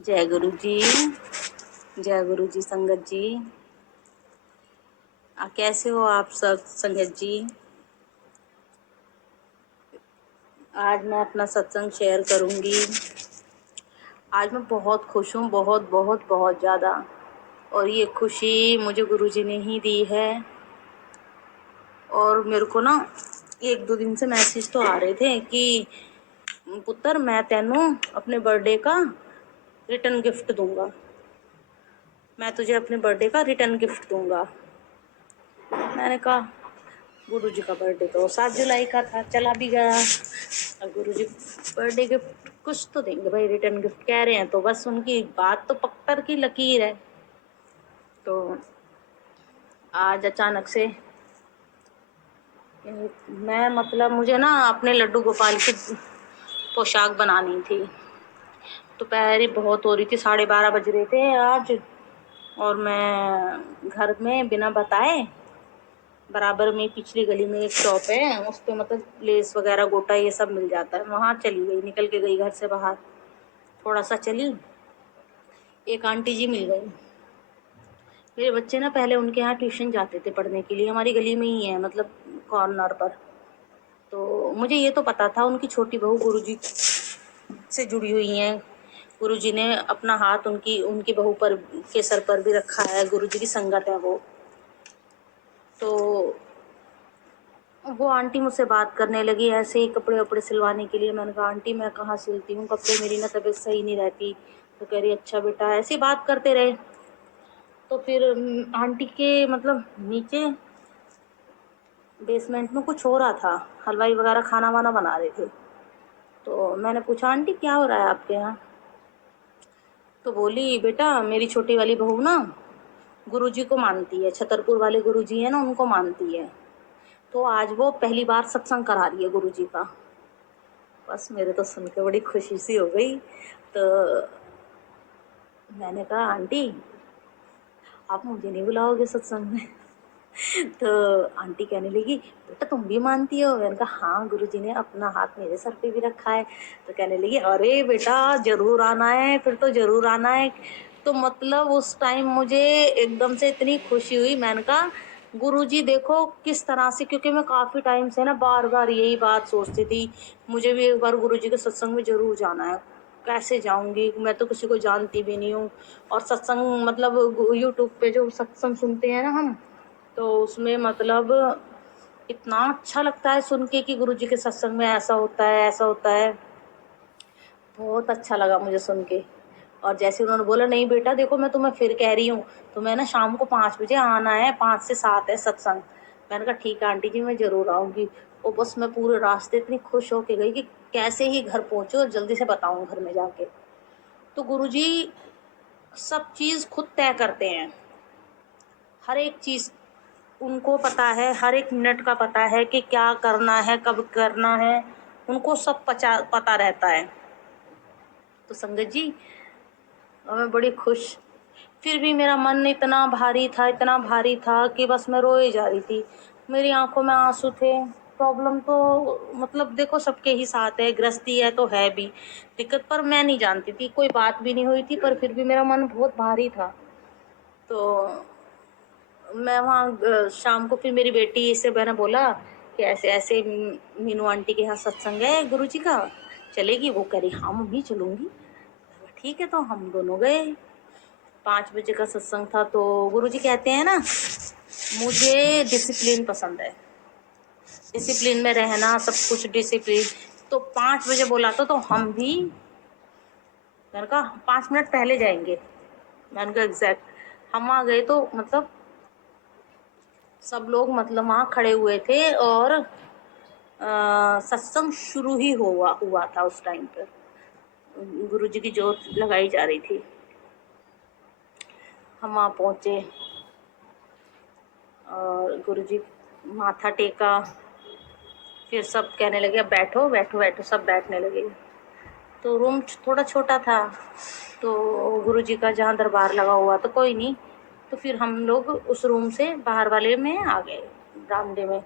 जय गुरु जी। जय गुरु जी। संगत जी कैसे हो आप सब? संगत जी, आज मैं अपना सत्संग शेयर करूंगी। आज मैं बहुत खुश हूँ, बहुत बहुत बहुत ज़्यादा। और ये खुशी मुझे गुरु जी ने ही दी है। और मेरे को ना 1-2 दिन से मैसेज तो आ रहे थे कि पुत्र मैं तेनू अपने बर्थडे का रिटर्न गिफ्ट दूंगा, मैं तुझे अपने बर्थडे का रिटर्न गिफ्ट दूंगा। मैंने कहा गुरु जी का बर्थडे तो 7 जुलाई का था, चला भी गया। अब गुरु जी बर्थडे गिफ्ट कुछ तो देंगे भाई, रिटर्न गिफ्ट कह रहे हैं तो बस उनकी बात तो पत्थर की लकीर है। तो आज अचानक से मैं मतलब मुझे ना अपने लड्डू गोपाल की पोशाक बनानी थी। दोपहर बहुत हो रही थी, 12:30 बज रहे थे आज। और मैं घर में बिना बताए बराबर में पिछली गली में एक शॉप है, उस पे मतलब लेस वगैरह गोटा ये सब मिल जाता है, वहाँ चली गई, निकल के गई घर से बाहर। थोड़ा सा चली, एक आंटी जी मिल गई। मेरे बच्चे ना पहले उनके यहाँ ट्यूशन जाते थे पढ़ने के लिए, हमारी गली में ही है, मतलब कॉर्नर पर। तो मुझे ये तो पता था उनकी छोटी बहू गुरुजी से जुड़ी हुई हैं। गुरुजी ने अपना हाथ उनकी उनकी बहू पर के सर पर भी रखा है, गुरुजी की संगत है वो। तो वो आंटी मुझसे बात करने लगी ऐसे ही कपड़े वपड़े सिलवाने के लिए। मैंने कहा आंटी मैं कहाँ सिलती हूँ कपड़े, मेरी ना तबीयत सही नहीं रहती। तो कह रही अच्छा बेटा, ऐसी बात करते रहे। तो फिर आंटी के मतलब नीचे बेसमेंट में कुछ हो रहा था, हलवाई वगैरह खाना वाना बना रहे थे। तो मैंने पूछा आंटी क्या हो रहा है आपके यहाँ? तो बोली बेटा मेरी छोटी वाली बहू ना गुरुजी को मानती है, छतरपुर वाले गुरुजी है ना उनको मानती है। तो आज वो पहली बार सत्संग करा रही है गुरुजी का। बस मेरे तो सुन के बड़ी खुशी सी हो गई। तो मैंने कहा आंटी आप मुझे नहीं बुलाओगे सत्संग में? तो आंटी कहने लगी बेटा तुम भी मानती हो? मैंने कहा हाँ, गुरुजी ने अपना हाथ मेरे सर पे भी रखा है। तो कहने लगी अरे बेटा जरूर आना है, फिर तो जरूर आना है। तो मतलब उस टाइम मुझे एकदम से इतनी खुशी हुई। मैंने कहा गुरुजी देखो किस तरह से, क्योंकि मैं काफ़ी टाइम से ना बार बार यही बात सोचती थी मुझे भी एक बार गुरुजी के सत्संग में जरूर जाना है। कैसे जाऊंगी, मैं तो किसी को जानती भी नहीं हूँ। और सत्संग मतलब यूट्यूब पे जो सत्संग सुनते हैं ना हम, तो उसमें मतलब इतना अच्छा लगता है सुन के कि गुरुजी के सत्संग में ऐसा होता है ऐसा होता है। बहुत अच्छा लगा मुझे सुन के। और जैसे उन्होंने बोला नहीं बेटा देखो मैं तुम्हें फिर कह रही हूँ, तो मैं ना शाम को 5 बजे आना है, 5 से 7 है सत्संग। मैंने कहा ठीक है आंटी जी मैं ज़रूर आऊँगी। और बस मैं पूरे रास्ते इतनी खुश होके गई कि कैसे ही घर पहुँचूँ और जल्दी से बताऊँ घर में जाके। तो गुरुजी सब चीज़ खुद तय करते हैं, हर एक चीज़ उनको पता है, हर एक मिनट का पता है कि क्या करना है कब करना है, उनको सब पता रहता है। तो संगत जी मैं बड़ी खुश, फिर भी मेरा मन इतना भारी था कि बस मैं रोए जा रही थी, मेरी आंखों में आंसू थे। प्रॉब्लम तो मतलब देखो सबके ही साथ है, गृहस्थी है तो है भी दिक्कत, पर मैं नहीं जानती थी, कोई बात भी नहीं हुई थी, पर फिर भी मेरा मन बहुत भारी था। तो मैं वहाँ शाम को फिर मेरी बेटी से मैंने बोला कि ऐसे ऐसे मीनू आंटी के यहाँ सत्संग है गुरुजी का, चलेगी? वो कह रही हाँ मम्मी चलूँगी। ठीक है, तो हम दोनों गए। 5 बजे का सत्संग था। तो गुरुजी कहते हैं ना मुझे डिसिप्लिन पसंद है, डिसिप्लिन में रहना, सब कुछ डिसिप्लिन। तो 5 बजे बोला तो हम भी, मैंने कहा 5 मिनट पहले जाएंगे। मैंने कहा एग्जैक्ट हम आ गए तो मतलब सब लोग मतलब वहाँ खड़े हुए थे और सत्संग शुरू ही हुआ हुआ था। उस टाइम पर गुरुजी की जोत लगाई जा रही थी। हम वहाँ पहुँचे और गुरुजी माथा टेका, फिर सब कहने लगे अब बैठो बैठो बैठो, सब बैठने लगे। तो रूम थोड़ा छोटा था, तो गुरुजी का जहाँ दरबार लगा हुआ तो कोई नहीं, तो फिर हम लोग उस रूम से बाहर वाले में आ गए, बरामदे में।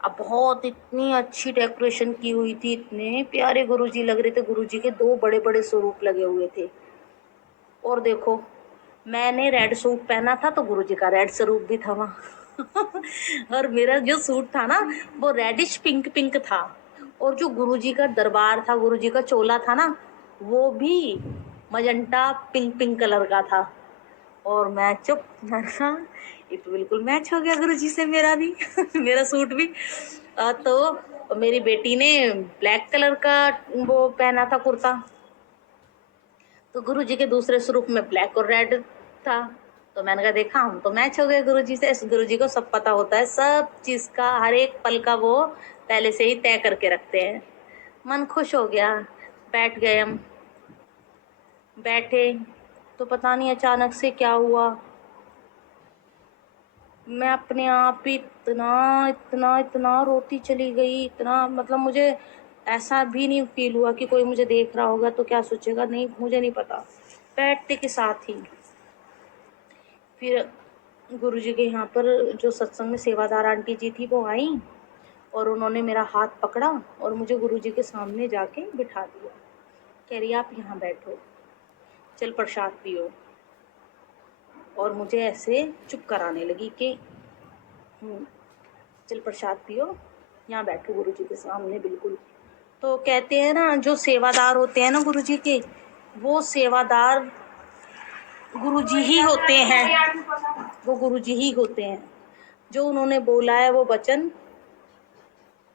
अब बहुत इतनी अच्छी डेकोरेशन की हुई थी, इतने प्यारे गुरुजी लग रहे थे, गुरुजी के 2 बड़े बड़े स्वरूप लगे हुए थे। और देखो, मैंने रेड सूट पहना था तो गुरुजी का रेड स्वरूप भी था वहाँ। और मेरा जो सूट था ना, वो रेडिश पिंक पिंक था। और जो गुरुजी का दरबार था, गुरुजी का चोला था ना, वो भी मजंटा पिंक पिंक कलर का था। और मैं चुप, मैंने कहा ये तो बिल्कुल मैच हो गया गुरुजी से मेरा भी। मेरा सूट भी। तो मेरी बेटी ने ब्लैक कलर का वो पहना था कुर्ता, तो गुरुजी के दूसरे स्वरूप में ब्लैक और रेड था। तो मैंने कहा देखा, हम तो मैच हो गए गुरुजी से। गुरुजी को सब पता होता है, सब चीज का, हर एक पल का वो पहले से ही तय करके रखते हैं। मन खुश हो गया। बैठ गए हम। बैठे तो पता नहीं अचानक से क्या हुआ, मैं अपने आप ही इतना इतना इतना रोती चली गई। इतना मतलब मुझे ऐसा भी नहीं फील हुआ कि कोई मुझे देख रहा होगा तो क्या सोचेगा, नहीं, मुझे नहीं पता। बैठते के साथ ही फिर गुरुजी के यहाँ पर जो सत्संग में सेवादार आंटी जी थी वो आई, और उन्होंने मेरा हाथ पकड़ा और मुझे गुरुजी के सामने जाके बिठा दिया। कह रही आप यहाँ बैठो, चल प्रसाद पियो। और मुझे ऐसे चुप कराने लगी कि चल प्रसाद पियो, यहाँ बैठो गुरुजी के सामने बिल्कुल। तो कहते हैं ना, जो सेवादार होते हैं ना गुरुजी के, वो सेवादार गुरुजी ही होते हैं। वो गुरुजी ही होते हैं। जो उन्होंने बोला है वो वचन,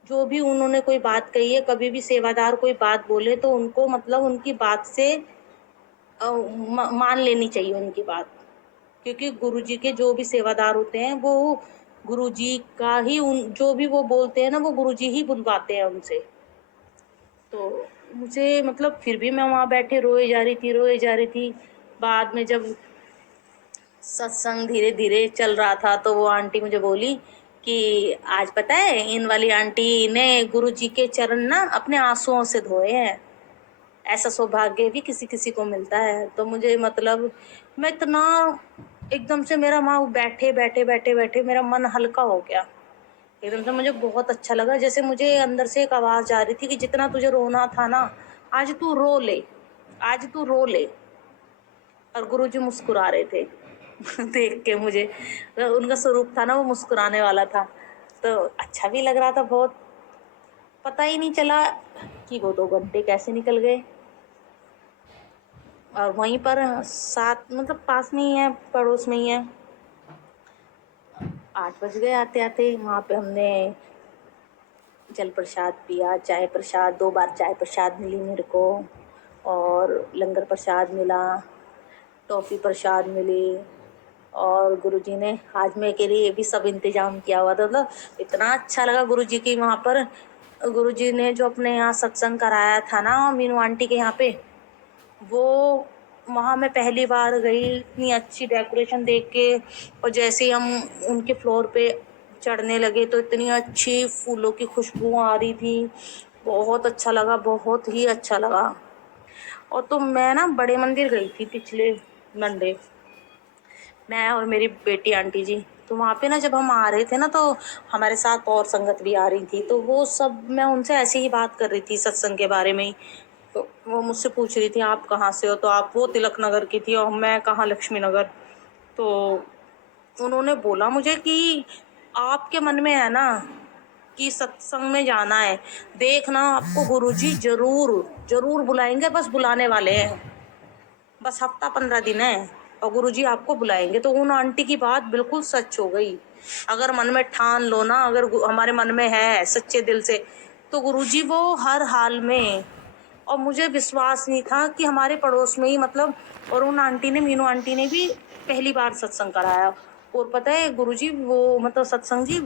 जो भी उन्होंने कोई बात कही है, कभी भी सेवादार कोई बात बोले तो उनको मतलब उनकी बात से मान लेनी चाहिए उनकी बात। क्योंकि गुरुजी के जो भी सेवादार होते हैं वो गुरुजी का ही, उन जो भी वो बोलते हैं ना, वो गुरुजी ही बुलवाते हैं उनसे। तो मुझे मतलब फिर भी मैं वहाँ बैठे रोए जा रही थी, रोए जा रही थी। बाद में जब सत्संग धीरे धीरे चल रहा था तो वो आंटी मुझे बोली कि आज पता है, इन वाली आंटी ने गुरुजी के चरण ना अपने आंसुओं से धोए हैं। ऐसा सौभाग्य भी किसी किसी को मिलता है। तो मुझे मतलब मैं इतना एकदम से, मेरा वहाँ बैठे बैठे बैठे बैठे मेरा मन हल्का हो गया। एकदम से मुझे बहुत अच्छा लगा, जैसे मुझे अंदर से एक आवाज आ रही थी कि जितना तुझे रोना था ना, आज तू रो ले, आज तू रो ले। और गुरुजी मुस्कुरा रहे थे। देख के मुझे उनका स्वरूप था ना, वो मुस्कुराने वाला था। तो अच्छा भी लग रहा था बहुत। पता ही नहीं चला कि वो 2 घंटे कैसे निकल गए। और वहीं पर साथ मतलब पास में ही है, पड़ोस में ही है। 8 बज गए आते आते। वहाँ पे हमने जल प्रसाद पिया, चाय प्रसाद, 2 बार चाय प्रसाद मिली मेरे को, और लंगर प्रसाद मिला, टॉफ़ी प्रसाद मिली। और गुरुजी ने आज मेरे के लिए ये भी सब इंतजाम किया हुआ था। मतलब इतना अच्छा लगा गुरुजी की वहाँ पर। गुरुजी ने जो अपने यहाँ सत्संग कराया था ना मीनू आंटी के यहाँ पे, वो वहाँ मैं पहली बार गई। इतनी अच्छी डेकोरेशन देख के, और जैसे ही हम उनके फ्लोर पे चढ़ने लगे तो इतनी अच्छी फूलों की खुशबू आ रही थी। बहुत अच्छा लगा, बहुत ही अच्छा लगा। और तो मैं ना बड़े मंदिर गई थी पिछले मंडे, मैं और मेरी बेटी आंटी जी। तो वहाँ पे ना जब हम आ रहे थे ना, तो हमारे साथ और संगत भी आ रही थी। तो वो सब मैं उनसे ऐसे ही बात कर रही थी सत्संग के बारे में ही। तो वो मुझसे पूछ रही थी आप कहाँ से हो, तो आप वो तिलक नगर की थी और मैं कहाँ लक्ष्मी नगर। तो उन्होंने बोला मुझे कि आपके मन में है ना कि सत्संग में जाना है, देखना आपको गुरुजी जरूर जरूर बुलाएंगे, बस बुलाने वाले हैं, बस हफ्ता 15 दिन है और गुरुजी आपको बुलाएंगे। तो उन आंटी की बात बिल्कुल सच हो गई। अगर मन में ठान लो ना, अगर हमारे मन में है सच्चे दिल से, तो गुरुजी वो हर हाल में। और मुझे विश्वास नहीं था कि हमारे पड़ोस में ही मतलब, और उन आंटी ने, मीनू आंटी ने भी पहली बार सत्संग कराया। और पता है गुरुजी वो मतलब सत्संग जी,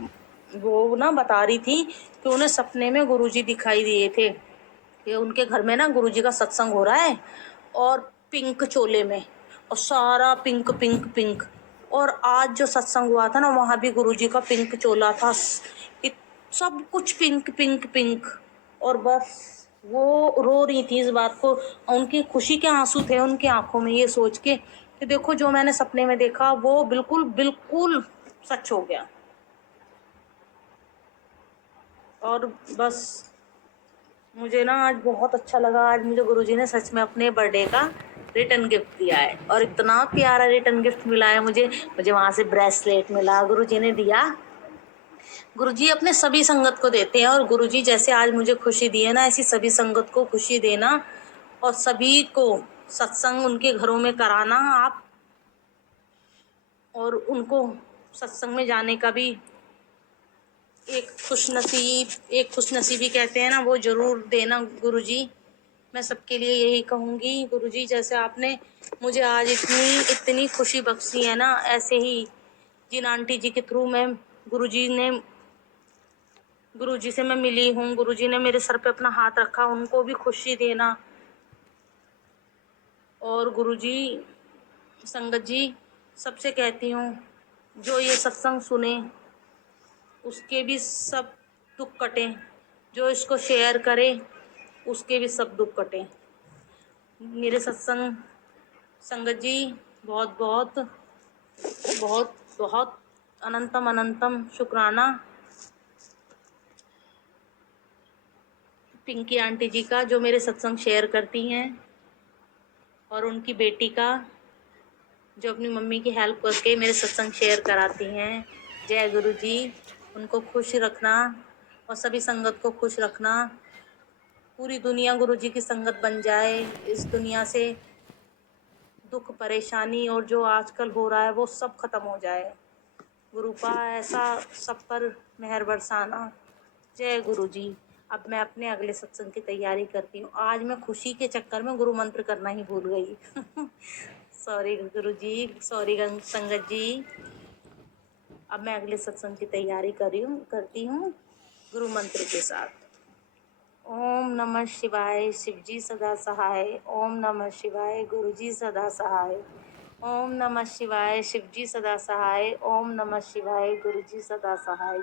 वो ना बता रही थी कि उन्हें सपने में गुरुजी दिखाई दिए थे कि उनके घर में ना गुरुजी का सत्संग हो रहा है, और पिंक चोले में, और सारा पिंक पिंक पिंक। और आज जो सत्संग हुआ था ना, वहाँ भी गुरुजी का पिंक चोला था। सब कुछ पिंक पिंक पिंक। और बस वो रो रही थी इस बात को, उनकी खुशी के आंसू थे उनकी आंखों में, ये सोच के कि देखो जो मैंने सपने में देखा वो बिल्कुल बिल्कुल सच हो गया। और बस मुझे ना आज बहुत अच्छा लगा। आज मुझे गुरुजी ने सच में अपने बर्थडे का रिटर्न गिफ्ट दिया है और इतना प्यारा रिटर्न गिफ्ट मिला है मुझे। मुझे वहाँ से ब्रेसलेट मिला, गुरुजी ने दिया। गुरुजी अपने सभी संगत को देते हैं और गुरुजी जैसे आज मुझे खुशी दी है ना, ऐसी सभी संगत को खुशी देना और सभी को सत्संग उनके घरों में कराना आप, और उनको सत्संग में जाने का भी एक खुशनसीबी कहते हैं ना, वो जरूर देना गुरुजी। मैं सबके लिए यही कहूँगी गुरुजी, जैसे आपने मुझे आज इतनी इतनी खुशी बख्शी है ना, ऐसे ही जिन आंटी जी के थ्रू मैं गुरुजी से मैं मिली हूँ, गुरुजी ने मेरे सर पे अपना हाथ रखा, उनको भी खुशी देना। और गुरुजी, संगत जी, सबसे कहती हूँ जो ये सत्संग सुने उसके भी सब दुख कटे, जो इसको शेयर करे उसके भी सब दुख कटे। मेरे सत्संग संगत जी, बहुत बहुत बहुत बहुत अनंतम अनंतम शुक्राना पिंकी आंटी जी का, जो मेरे सत्संग शेयर करती हैं, और उनकी बेटी का, जो अपनी मम्मी की हेल्प करके मेरे सत्संग शेयर कराती हैं। जय गुरु जी, उनको खुश रखना और सभी संगत को खुश रखना। पूरी दुनिया गुरु जी की संगत बन जाए, इस दुनिया से दुख परेशानी और जो आजकल हो रहा है वो सब खत्म हो जाए। गुरु का ऐसा सब पर मेहर बरसाना। जय गुरु जी। अब मैं अपने अगले सत्संग की तैयारी करती हूँ। आज मैं खुशी के चक्कर में गुरु मंत्र करना ही भूल गई। सॉरी गुरु जी, सॉरी संगत जी। अब मैं अगले सत्संग की तैयारी करती हूँ गुरु मंत्र के साथ। ओम नमः शिवाय, शिवजी सदा सहाय। ओम नमः शिवाय, गुरुजी सदा सहाय। ओम नमः शिवाय, शिवजी सदा सहाय। ओम नमः शिवाय, गुरुजी सदा सहाय।